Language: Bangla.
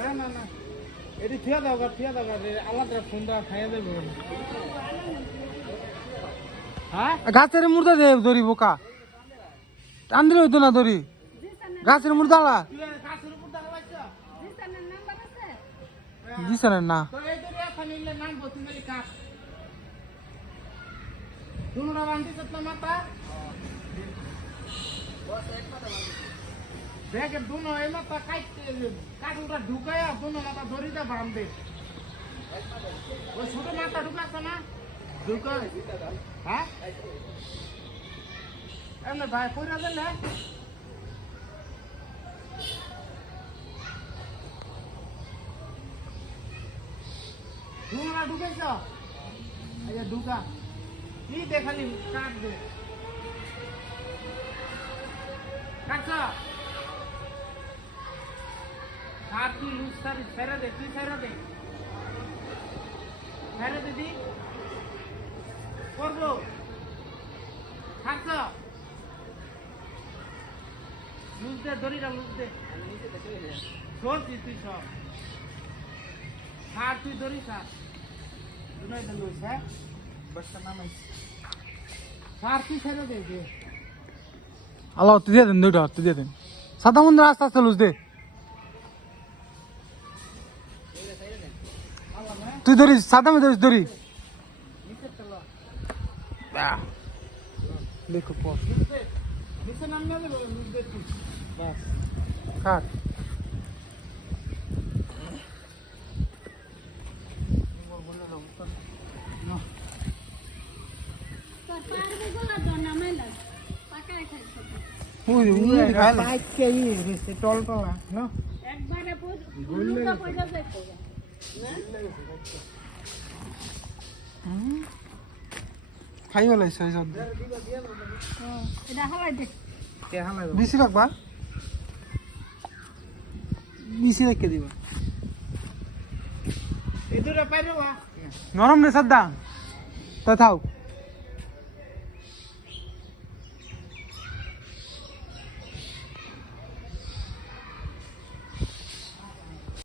না না না এটি থিয়া দাও আলাদা ফোনটা খাইয়া দেবো হ্যাঁ গাছের মুর্দা দে দড়ি বোকা টান দিলে হইতো না দড়ি গাছের মুর্দালা গাছের উপর দেখা লাগছে দিছে না তো এই তো এখন নিলে নাম বসুন্ধরি কাঠ দুনোটা বান্টি সত্য মাতা দেখ দুনো এই মাতা কাটতে কাঠুটা ঢুকায়া দুনো মাথা ধরিতে বাঁধবে ওই ছোট মাথা ঢুকাচ্ছে না ঢুকা হ্যাঁ এমনি ভাই কইরা দিলে দুনোটা ঢুকাইছ এই যে ঢুকা কি দেখালি কাট দে কাটছ আর তুই লুজ সারি ছেড়ে দে তুই ছেড়ে দে দি করবো কাটছ লুজ দে দড়িটা লুজ দে ধরছি তুই সব আর তুই ধরিস আর দুনাই দে লুজ হ্যাঁ বসটা নামাইস আর তুই ছেড়ে দে যে আল্লাহ তুই দিয়ে দেন দুইটা তুই দিয়ে দেন সাদা মন্দির আস্তে আস্তে লুজ দে তুই ধরিস সাদা মে ধরিস দড়ি দেখো পর নিচে নামিয়ে দেবো লুজ দে তুই বাস কাট খাই বলাইছে বেশি রাখবা বেশি রেখে দিবা এই দুটো পাইরে নরম রে সাদ্দা তা থাও